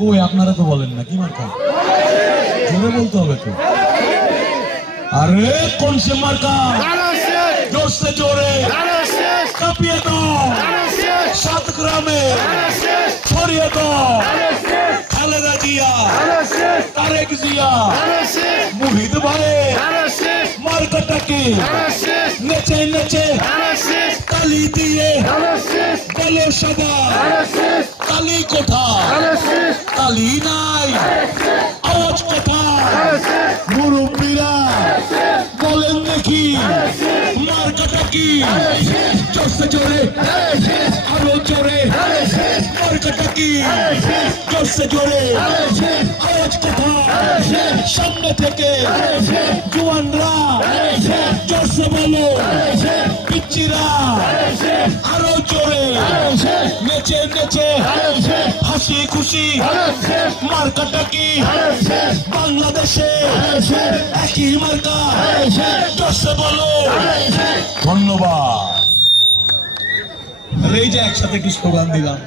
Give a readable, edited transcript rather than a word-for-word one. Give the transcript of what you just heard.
কই আপনারা তো বলেন না কি মার্কা? জোরে বলতে হবে তো। আরে কোন সে মার্কা? জোর সে জোরে কাঁপিয়ে দাও, সাত গ্রামে ছড়িয়ে দাও। খালেদা জিয়া, তারেক জিয়া, মুহিত ভাই মার্কাটাকে নেচে নেচে কালি দিয়ে বলো সবাই, কালি কোথায়? কালি নাই, আওয়াজ কোথায়? মুরব্বীরা বলেন দেখি মার্কাটা কি? জোরসে জোরে আরো জোরে মার্কাটা কি? জোরসে জোরে আওয়াজ কোথায়? সামনে থেকে জওয়ানরা জোরসে বলো, পিচ্চিরা আরো জোরে নেচে নেচে হাসি খুশি মার্কাটা কি? বাংলাদেশে একই মার্কা, জোরসে বলো। ধন্যবাদ। এই যে একসাথে একটু স্লোগান দিলাম।